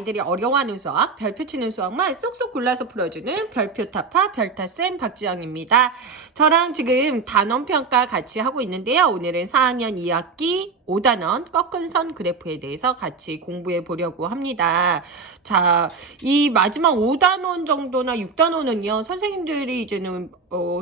아이들이 어려워하는 수학, 별표 치는 수학만 쏙쏙 골라서 풀어주는 별표 타파 별타쌤 박지영입니다. 저랑 지금 단원평가 같이 하고 있는데요. 오늘은 4학년 2학기 5단원 꺾은 선 그래프에 대해서 같이 공부해 보려고 합니다. 자, 이 마지막 5단원 정도나 6단원은요, 선생님들이 이제는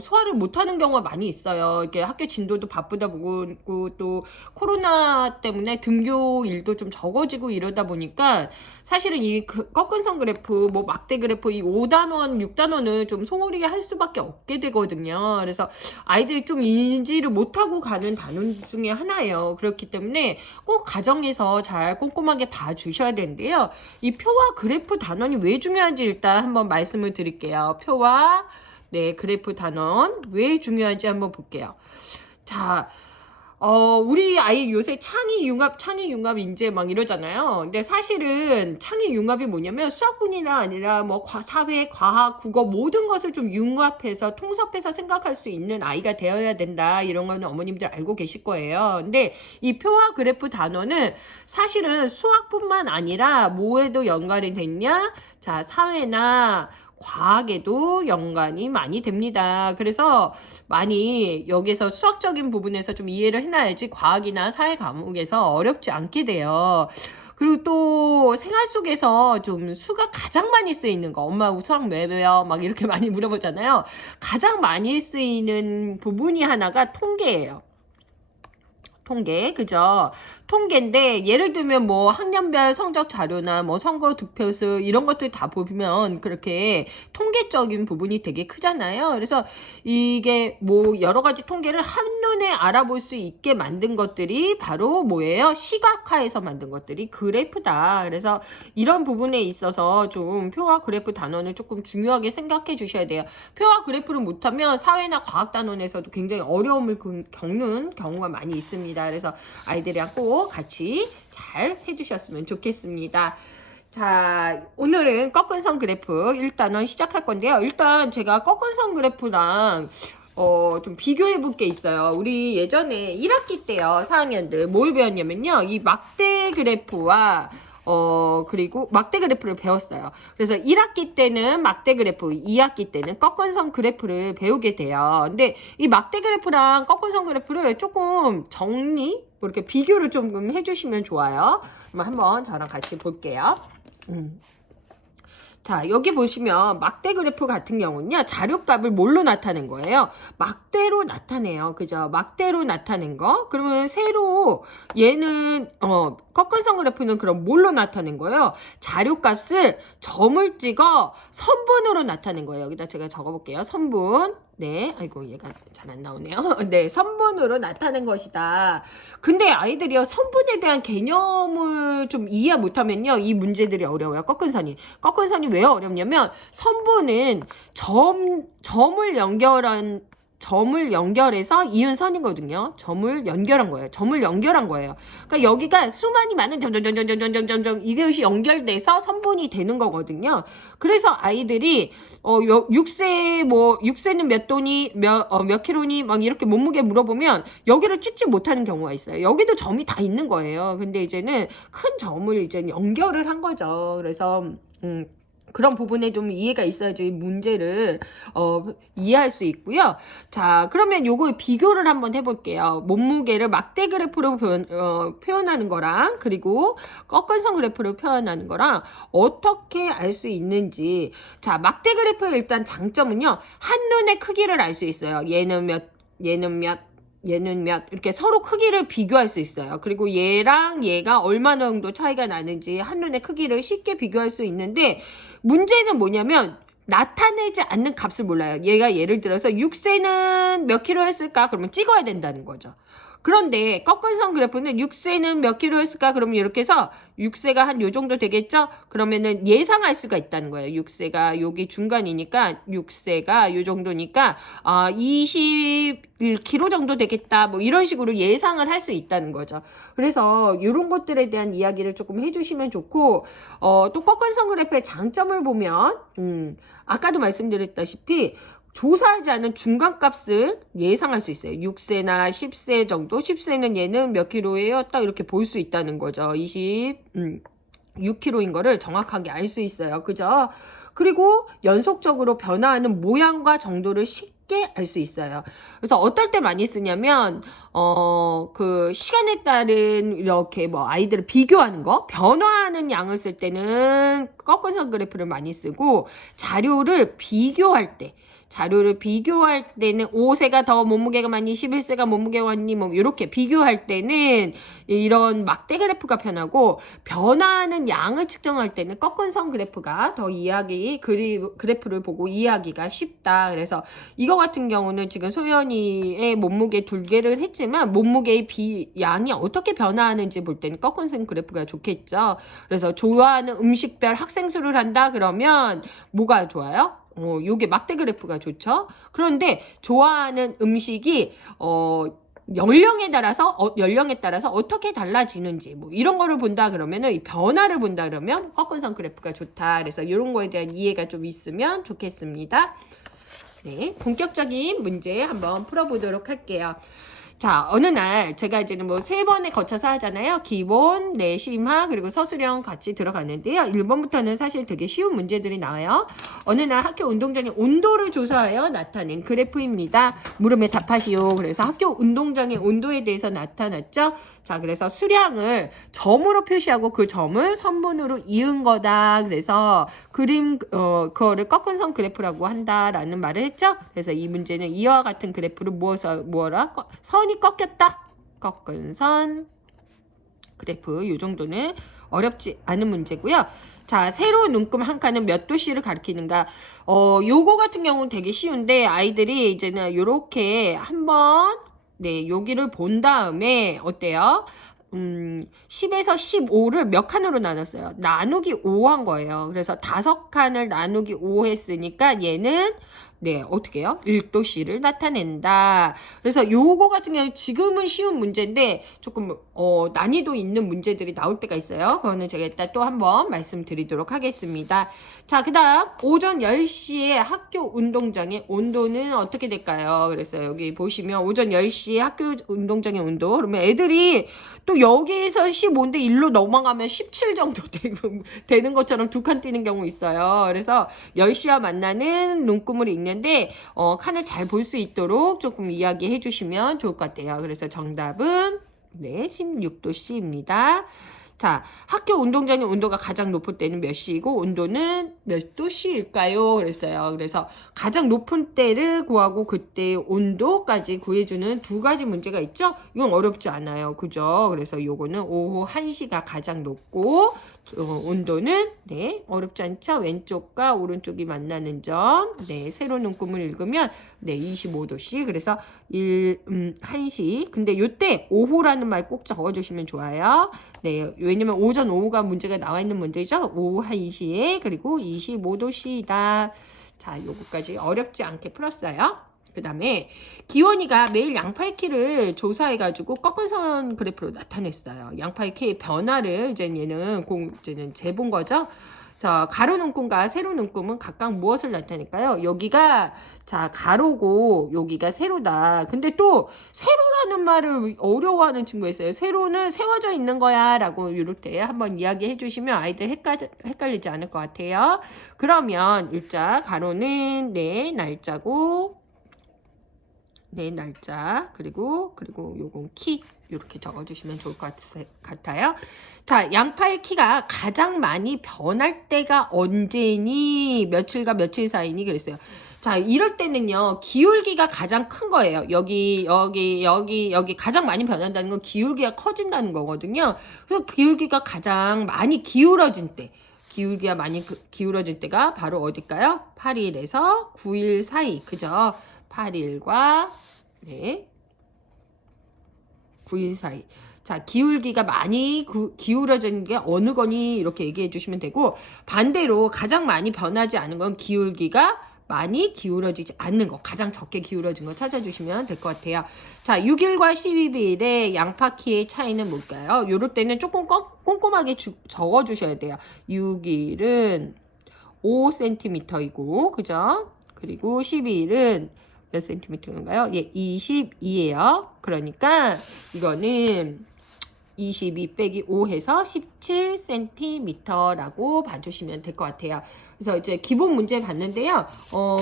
소화를 못하는 경우가 많이 있어요. 이렇게 학교 진도도 바쁘다 보고 또 코로나 때문에 등교 일도 좀 적어지고 이러다 보니까 사실은 이 꺾은 선 그래프, 뭐 막대 그래프 이 5단원, 6단원은 좀 소홀히 할 수밖에 없게 되거든요. 그래서 아이들이 좀 인지를 못하고 가는 단원 중에 하나예요. 그렇기 때문에 꼭 가정에서 잘 꼼꼼하게 봐주셔야 되는데요. 이 표와 그래프 단원이 왜 중요한지 일단 한번 말씀을 드릴게요. 표와 그래프 단원 왜 중요한지 한번 볼게요. 자, 우리 아이 요새 창의 융합 인재 막 이러잖아요. 근데 사실은 창의 융합이 뭐냐면 수학뿐이나 아니라 뭐 사회, 과학, 국어 모든 것을 좀 융합해서 통섭해서 생각할 수 있는 아이가 되어야 된다. 이런 거는 어머님들 알고 계실 거예요. 근데 이 표와 그래프 단원은 사실은 수학뿐만 아니라 뭐에도 연관이 됐냐? 자, 사회나 과학에도 연관이 많이 됩니다. 그래서 많이 여기서 수학적인 부분에서 좀 이해를 해놔야지 과학이나 사회 과목에서 어렵지 않게 돼요. 그리고 또 생활 속에서 좀 수가 가장 많이 쓰이는 거, 엄마 수학 왜 배워? 막 이렇게 많이 물어보잖아요. 가장 많이 쓰이는 부분이 하나가 통계예요. 통계, 그죠? 통계인데, 예를 들면 뭐 학년별 성적 자료나 뭐 선거 득표수 이런 것들 다 보면 그렇게 통계적인 부분이 되게 크잖아요. 그래서 이게 뭐 여러 가지 통계를 한눈에 알아볼 수 있게 만든 것들이 바로 뭐예요? 시각화해서 만든 것들이 그래프다. 그래서 이런 부분에 있어서 좀 표와 그래프 단원을 조금 중요하게 생각해 주셔야 돼요. 표와 그래프를 못하면 사회나 과학 단원에서도 굉장히 어려움을 겪는 경우가 많이 있습니다. 그래서 아이들이랑 꼭 같이 잘 해주셨으면 좋겠습니다. 자, 오늘은 꺾은 선 그래프 1단원 시작할 건데요. 일단 제가 꺾은 선 그래프랑 좀 비교해 볼 게 있어요. 우리 예전에 1학기 때요, 4학년들 뭘 배웠냐면요, 이 막대 그래프와 그리고 막대 그래프를 배웠어요. 그래서 1학기 때는 막대 그래프, 2학기 때는 꺾은 선 그래프를 배우게 돼요. 근데 이 막대 그래프랑 꺾은 선 그래프를 조금 뭐 이렇게 비교를 좀 해주시면 좋아요. 그럼 한번 저랑 같이 볼게요. 자, 여기 보시면 막대 그래프 같은 경우는요, 자료값을 뭘로 나타낸 거예요? 막대로 나타내요. 그죠? 막대로 나타낸 거. 그러면 세로 얘는 꺾은 선 그래프는 그럼 뭘로 나타낸 거예요? 자료값을 점을 찍어 선분으로 나타낸 거예요. 여기다 제가 적어볼게요. 선분. 네, 아이고 얘가 잘 안 나오네요. 네, 선분으로 나타낸 것이다. 근데 아이들이요, 선분에 대한 개념을 좀 이해 못하면요, 이 문제들이 어려워요. 꺾은 선이 왜 어렵냐면, 선분은 점을 연결해서 이은 선이거든요. 점을 연결한 거예요. 그러니까 여기가 수많이 많은 점점점점점점점 이것이 연결돼서 선분이 되는 거거든요. 그래서 아이들이 6세는 몇 도니 몇 킬로니 막 이렇게 몸무게 물어보면 여기를 찍지 못하는 경우가 있어요. 여기도 점이 다 있는 거예요. 근데 이제는 큰 점을 이제 연결을 한 거죠. 그래서 그런 부분에 좀 이해가 있어야지 문제를 이해할 수 있고요. 자, 그러면 요거 비교를 한번 해볼게요. 몸무게를 막대 그래프로 표현하는 거랑, 그리고 꺾은 선 그래프로 표현하는 거랑 어떻게 알 수 있는지. 자, 막대 그래프의 일단 장점은요, 한눈에 크기를 알 수 있어요. 얘는 몇 이렇게 서로 크기를 비교할 수 있어요. 그리고 얘랑 얘가 얼마 정도 차이가 나는지 한눈에 크기를 쉽게 비교할 수 있는데, 문제는 뭐냐면 나타내지 않는 값을 몰라요. 얘가 예를 들어서 6세는 몇 킬로였을까? 그러면 찍어야 된다는 거죠. 그런데 꺾은 선 그래프는 6세는 몇 킬로였을까? 그러면 이렇게 해서 6세가 한 요 정도 되겠죠? 그러면은 예상할 수가 있다는 거예요. 6세가 여기 중간이니까 6세가 요 정도니까 21kg 정도 되겠다. 뭐 이런 식으로 예상을 할 수 있다는 거죠. 그래서 이런 것들에 대한 이야기를 조금 해주시면 좋고, 또 꺾은 선 그래프의 장점을 보면 아까도 말씀드렸다시피 조사하지 않은 중간값을 예상할 수 있어요. 6세나 10세 정도. 10세는 얘는 몇 킬로예요? 딱 이렇게 볼 수 있다는 거죠. 6kg인 거를 정확하게 알 수 있어요. 그죠? 그리고 연속적으로 변화하는 모양과 정도를 쉽게 알 수 있어요. 그래서 어떨 때 많이 쓰냐면 그 시간에 따른 이렇게 뭐 아이들을 비교하는 거, 변화하는 양을 쓸 때는 꺾은선 그래프를 많이 쓰고, 자료를 비교할 때는 5세가 더 몸무게가 많니, 11세가 몸무게가 많니, 뭐 이렇게 비교할 때는 이런 막대 그래프가 편하고, 변화하는 양을 측정할 때는 꺾은 선 그래프가 더 그래프를 보고 이해하기가 쉽다. 그래서 이거 같은 경우는 지금 소연이의 몸무게 2개를 했지만 몸무게의 양이 어떻게 변화하는지 볼 때는 꺾은 선 그래프가 좋겠죠. 그래서 좋아하는 음식별 학생 수를 한다 그러면 뭐가 좋아요? 요게 막대 그래프가 좋죠. 그런데 좋아하는 음식이 연령에 따라서 어떻게 달라지는지 뭐 이런 거를 본다 그러면은 이 변화를 본다 그러면 꺾은선 그래프가 좋다. 그래서 이런 거에 대한 이해가 좀 있으면 좋겠습니다. 네, 본격적인 문제 한번 풀어보도록 할게요. 자, 어느 날 제가 이제는 뭐 3번에 거쳐서 하잖아요. 기본, 심화, 그리고 서술형 같이 들어갔는데요. 1번부터는 사실 되게 쉬운 문제들이 나와요. 어느 날 학교 운동장의 온도를 조사하여 나타낸 그래프입니다. 물음에 답하시오. 그래서 학교 운동장의 온도에 대해서 나타났죠. 자, 그래서 수량을 점으로 표시하고 그 점을 선분으로 이은 거다. 그래서 그거를 꺾은 선 그래프라고 한다라는 말을 했죠. 그래서 이 문제는 이와 같은 그래프를 선이 꺾였다. 꺾은 선 그래프. 이 정도는 어렵지 않은 문제고요. 자, 세로 눈금 한 칸은 몇 도씨를 가리키는가? 요거 같은 경우는 되게 쉬운데 아이들이 이제는 요렇게 한번 여기를 본 다음에 어때요? 10에서 15를 몇 칸으로 나눴어요? 나누기 5 한 거예요. 그래서 5칸을 나누기 5 했으니까 얘는 어떻게 해요? 1도씨를 나타낸다. 그래서 요거 같은 경우 지금은 쉬운 문제인데 조금 난이도 있는 문제들이 나올 때가 있어요. 그거는 제가 이따 또 한번 말씀드리도록 하겠습니다. 자, 그 다음 오전 10시에 학교 운동장의 온도는 어떻게 될까요? 그래서 여기 보시면 오전 10시에 학교 운동장의 온도, 그러면 애들이 또 여기에서 15인데 1로 넘어가면 17 정도 되는 것처럼 2칸 띄는 경우 있어요. 그래서 10시와 만나는 눈금을 읽는데 칸을 잘 볼 수 있도록 조금 이야기해 주시면 좋을 것 같아요. 그래서 정답은 16도씨입니다. 자, 학교 운동장의 온도가 가장 높을 때는 몇 시이고 온도는 몇 도씨일까요? 그랬어요. 그래서 가장 높은 때를 구하고 그때 온도까지 구해주는 2가지 문제가 있죠? 이건 어렵지 않아요. 그죠? 그래서 요거는 오후 1시가 가장 높고 온도는 어렵지 않죠? 왼쪽과 오른쪽이 만나는 점. 세로 눈금을 읽으면 25도씨. 그래서 1시. 근데 요때 오후라는 말 꼭 적어주시면 좋아요. 왜냐면 오전 오후가 문제가 나와 있는 문제죠. 오후 1시에 그리고 25도씨이다. 자, 요거까지 어렵지 않게 풀었어요. 그 다음에 기원이가 매일 양파의 키를 조사해가지고 꺾은 선 그래프로 나타냈어요. 양파의 키의 변화를 이제는 재본 거죠. 자, 가로 눈금과 세로 눈금은 각각 무엇을 나타낼까요? 여기가 가로고 여기가 세로다. 근데 또 세로라는 말을 어려워하는 친구가 있어요. 세로는 세워져 있는 거야 라고 이렇게 한번 이야기해 주시면 아이들 헷갈리지 않을 것 같아요. 그러면 일자 가로는 날짜고 날짜 그리고 요건 키 이렇게 적어주시면 좋을 것 같아요. 자, 양파의 키가 가장 많이 변할 때가 언제니? 며칠과 며칠 사이니? 그랬어요. 자, 이럴 때는요, 기울기가 가장 큰 거예요. 여기 가장 많이 변한다는 건 기울기가 커진다는 거거든요. 그래서 기울기가 가장 많이 기울어진 때, 기울기가 많이 기울어진 때가 바로 어딜까요? 8일에서 9일 사이. 그죠? 8일과 9일 사이. 자, 기울기가 많이 기울어지는 게 어느 거니? 이렇게 얘기해 주시면 되고, 반대로 가장 많이 변하지 않은 건 기울기가 많이 기울어지지 않는 거, 가장 적게 기울어진 거 찾아주시면 될 것 같아요. 자, 6일과 12일의 양파 키의 차이는 뭘까요? 요럴 때는 조금 꼼꼼하게 적어주셔야 돼요. 6일은 5cm이고, 그죠? 그리고 12일은 몇 cm인가요? 22예요. 그러니까 이거는 22 빼기 5 해서 17cm라고 봐주시면 될 것 같아요. 그래서 이제 기본 문제 봤는데요.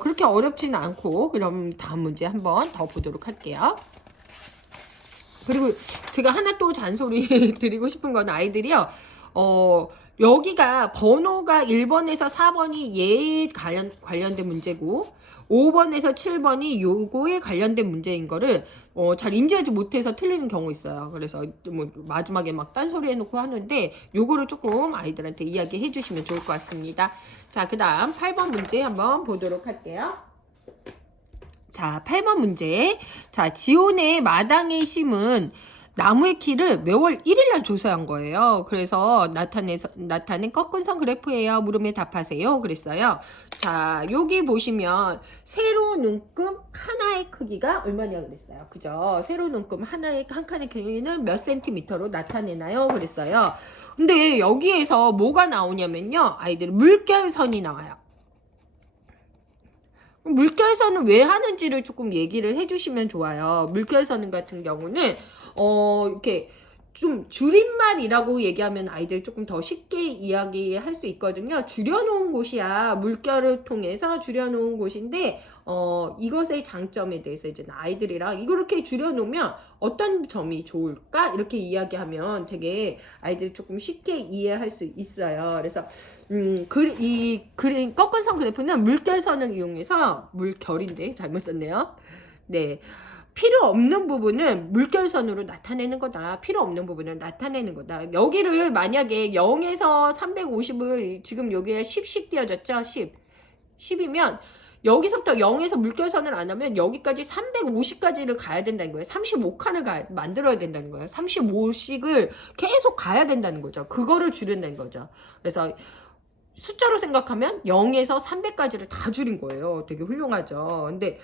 그렇게 어렵지는 않고, 그럼 다음 문제 한번 더 보도록 할게요. 그리고 제가 하나 또 잔소리 드리고 싶은 건 아이들이요. 여기가 번호가 1번에서 4번이 얘에 관련된 문제고 5번에서 7번이 요거에 관련된 문제인 거를 잘 인지하지 못해서 틀리는 경우 있어요. 그래서 뭐 마지막에 막 딴소리 해놓고 하는데 요거를 조금 아이들한테 이야기해 주시면 좋을 것 같습니다. 자, 그 다음 8번 문제 한번 보도록 할게요. 자, 8번 문제. 자, 지온의 마당에 심은 나무의 키를 매월 1일날 조사한 거예요. 그래서 나타낸 꺾은선 그래프예요. 물음에 답하세요. 그랬어요. 자, 여기 보시면 세로 눈금 하나의 크기가 얼마냐 그랬어요. 그죠? 세로 눈금 한 칸의 크기는 몇 센티미터로 나타내나요? 그랬어요. 근데 여기에서 뭐가 나오냐면요. 아이들 물결선이 나와요. 물결선은 왜 하는지를 조금 얘기를 해주시면 좋아요. 물결선 같은 경우는 이렇게 좀 줄임말이라고 얘기하면 아이들 조금 더 쉽게 이야기할 수 있거든요. 줄여놓은 곳이야. 물결을 통해서 줄여놓은 곳인데 이것의 장점에 대해서 이제 아이들이랑 이렇게 줄여놓으면 어떤 점이 좋을까? 이렇게 이야기하면 되게 아이들이 조금 쉽게 이해할 수 있어요. 그래서 이 꺾은선 그래프는 물결선을 이용해서 물결인데 잘못 썼네요. 네. 필요 없는 부분은 물결선으로 나타내는 거다. 필요 없는 부분을 나타내는 거다. 여기를 만약에 0에서 350을 지금 여기에 10씩 띄어졌죠? 10이면 여기서부터 0에서 물결선을 안 하면 여기까지 350까지를 가야 된다는 거예요. 35칸을 만들어야 된다는 거예요. 35씩을 계속 가야 된다는 거죠. 그거를 줄인다는 거죠. 그래서 숫자로 생각하면 0에서 300까지를 다 줄인 거예요. 되게 훌륭하죠. 근데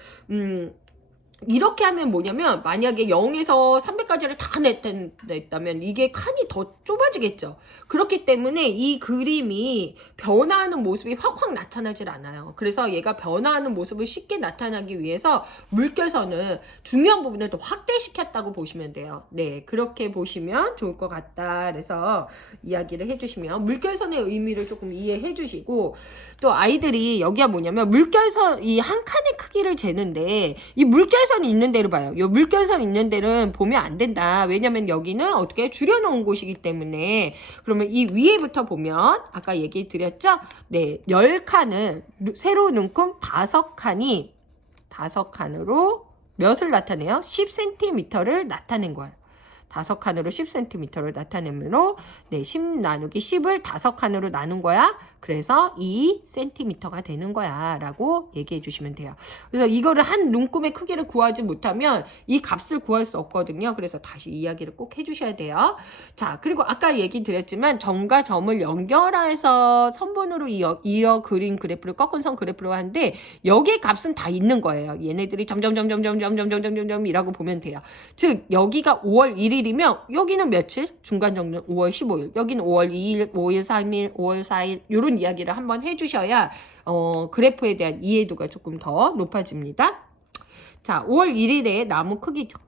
이렇게 하면 뭐냐면 만약에 0에서 300까지를 다 냈다면 이게 칸이 더 좁아지겠죠. 그렇기 때문에 이 그림이 변화하는 모습이 확확 나타나질 않아요. 그래서 얘가 변화하는 모습을 쉽게 나타나기 위해서 물결선은 중요한 부분을 더 확대시켰다고 보시면 돼요. 네, 그렇게 보시면 좋을 것 같다. 그래서 이야기를 해주시면 물결선의 의미를 조금 이해해 주시고, 또 아이들이 여기가 뭐냐면 물결선 이 한 칸의 크기를 재는데 이 물결선이 있는 데를 봐요. 이 물결선 있는 데는 보면 안 된다. 왜냐면 여기는 어떻게 줄여놓은 곳이기 때문에. 그러면 이 위에부터 보면 아까 얘기 드렸죠? 네, 10칸은 세로 눈금 5칸으로 몇을 나타내요? 10cm를 나타낸 거예요. 5칸으로 10cm를 나타내므로 네, 10 나누기 10을 5칸으로 나눈 거야. 그래서 2cm가 되는 거야 라고 얘기해 주시면 돼요. 그래서 이거를 한 눈금의 크기를 구하지 못하면 이 값을 구할 수 없거든요. 그래서 다시 이야기를 꼭 해주셔야 돼요. 자, 그리고 아까 얘기 드렸지만 점과 점을 연결해서 선분으로 이어 그린 그래프를 꺾은선 그래프로 하는데 여기에 값은 다 있는 거예요. 얘네들이 점점점점점점점점점점이라고 보면 돼요. 즉 여기가 5월 1일이면 여기는 며칠? 중간 정도는 5월 15일. 여기는 5월 2일, 5월 3일, 5월 4일 이런 이야기를 한번 해주셔야 그래프에 대한 이해도가 조금 더 높아집니다. 자, 5월 1일에 나무 크기죠.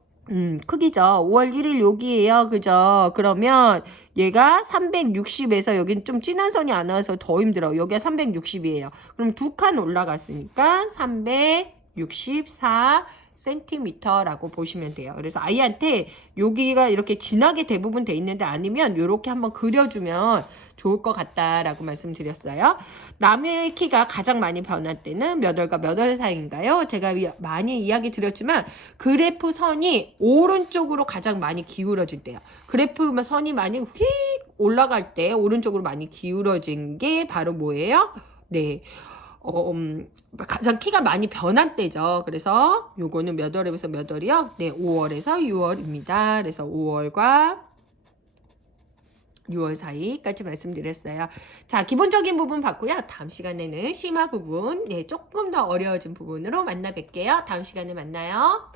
크기죠. 5월 1일 여기에요. 그죠? 그러면 얘가 360에서 여긴 좀 진한 선이 안 와서 더 힘들어. 여기가 360이에요. 그럼 2칸 올라갔으니까 364cm라고 보시면 돼요. 그래서 아이한테 여기가 이렇게 진하게 대부분 돼 있는데 아니면 이렇게 한번 그려주면 좋을 것 같다라고 말씀드렸어요. 나무의 키가 가장 많이 변할 때는 몇 월과 몇 월 사이인가요? 제가 많이 이야기 드렸지만 그래프 선이 오른쪽으로 가장 많이 기울어질 때요. 그래프 선이 많이 휙 올라갈 때 오른쪽으로 많이 기울어진 게 바로 뭐예요? 네. 가장 키가 많이 변한 때죠. 그래서 요거는 몇 월에서 몇 월이요? 네, 5월에서 6월입니다. 그래서 5월과 6월 사이까지 말씀드렸어요. 자, 기본적인 부분 봤고요. 다음 시간에는 심화 부분, 네, 조금 더 어려워진 부분으로 만나 뵐게요. 다음 시간에 만나요.